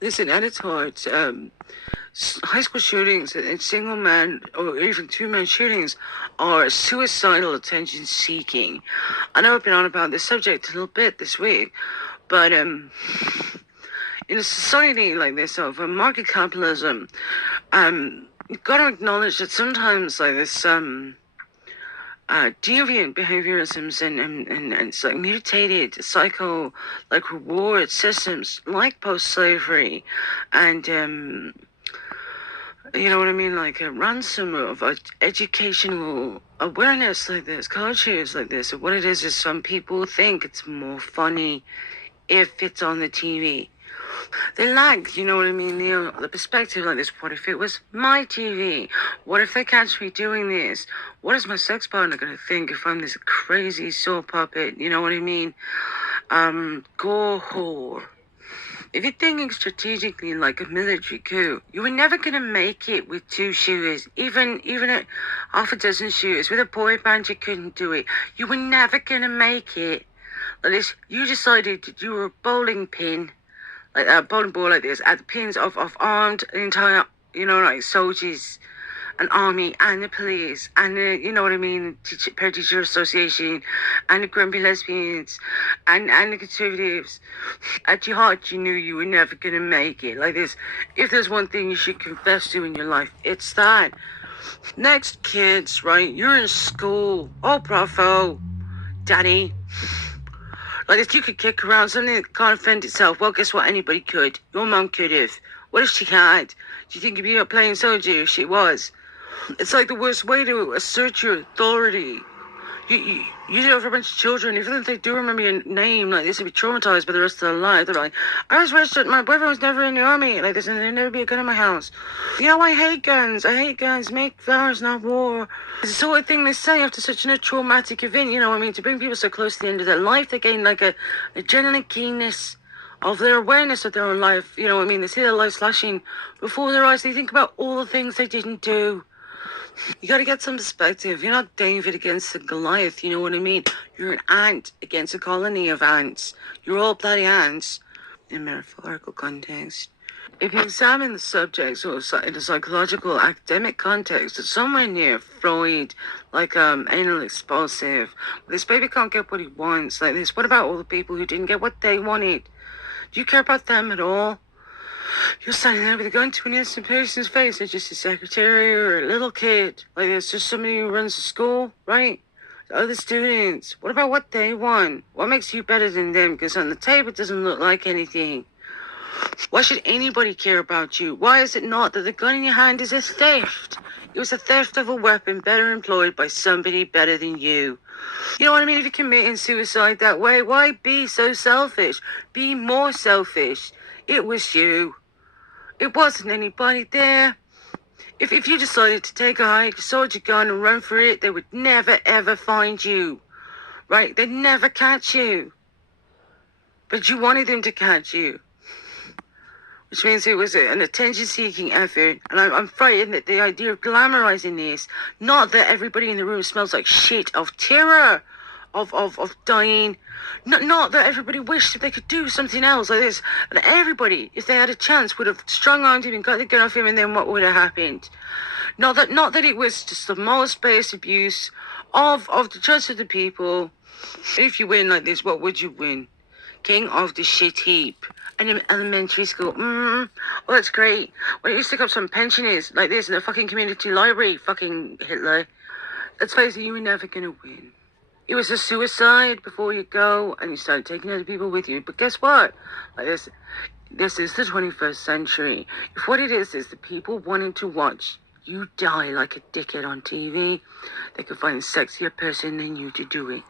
Listen, at its heart, high school shootings and single man or even two-man shootings are suicidal attention seeking. I know I've been on about this subject a little bit this week, but in a society like this of market capitalism, you've got to acknowledge that sometimes like this deviant behaviorisms and like mutated psycho like reward systems like post-slavery and you know what I mean, like a ransom of educational awareness like this, cultures like this. What it is some people think it's more funny if it's on the TV. They lack, you know what I mean, the perspective like this. What if it was my TV? What if they catch me doing this? What is my sex partner going to think if I'm this crazy soul puppet? You know what I mean? Gore whore. If you're thinking strategically like a military coup, you were never going to make it with two shooters. Even at half a dozen shooters. With a boy band, you couldn't do it. You were never going to make it. Like this, you decided that you were a bowling pin, like a bowling ball like this, at the pins of armed entire, you know, like soldiers, an army, and the police, and the, you know what I mean, parent teacher association, and the grumpy lesbians, and the conservatives. At your heart, you knew you were never going to make it. Like this, if there's one thing you should confess to in your life, it's that. Next, kids, right? You're in school. Oh, bravo, daddy. Like this, you could kick around something that can't offend itself. Well, guess what? Anybody could. Your mum could have. What if she had? Do you think you'd be up playing soldier if she was? It's like the worst way to assert your authority. You do it for a bunch of children, even if they do remember your name, like this, would be traumatized by the rest of their life. They're like, I was registered, my boyfriend was never in the army, like this, and there'd never be a gun in my house. You know, I hate guns. Make flowers, not war. It's the sort of thing they say after such a traumatic event, you know what I mean? To bring people so close to the end of their life, they gain like a genuine keenness of their awareness of their own life, you know what I mean? They see their lives flashing before their eyes. They think about all the things they didn't do. You gotta get some perspective. You're not David against the Goliath, you know what I mean? You're an ant against a colony of ants. You're all bloody ants in metaphorical context. If you examine the subjects or in a psychological academic context, it's somewhere near Freud, like anal expulsive. This baby can't get what he wants, like this. What about all the people who didn't get what they wanted? Do you care about them at all? You're standing there with a gun to an innocent person's face. They're just a secretary or a little kid. Like, there's just somebody who runs the school, right? The other students. What about what they want? What makes you better than them? Because on the tape, it doesn't look like anything. Why should anybody care about you? Why is it not that the gun in your hand is a theft? It was a theft of a weapon better employed by somebody better than you. You know what I mean? If you're committing suicide that way, why be so selfish? Be more selfish. It was you. It wasn't anybody there. If you decided to take a hike, sold your gun and run for it, they would never ever find you. Right? They'd never catch you. But you wanted them to catch you. Which means it was an attention-seeking effort. And I'm frightened that the idea of glamorizing this, not that everybody in the room smells like shit, of terror, of dying. Not that everybody wished that they could do something else like this. And everybody, if they had a chance, would have strung on him and got the gun off him, and then what would have happened? Not that it was just the most-based abuse of the trust of the people. If you win like this, what would you win? King of the shit heap. And in elementary school, oh, that's great. Why don't you stick up some pensioners like this in the fucking community library, fucking Hitler? Let's face it, you were never gonna win. It was a suicide before you go, and you started taking other people with you. But guess what? Like this is the 21st century. If what it is the people wanting to watch you die like a dickhead on TV, they could find a sexier person than you to do it.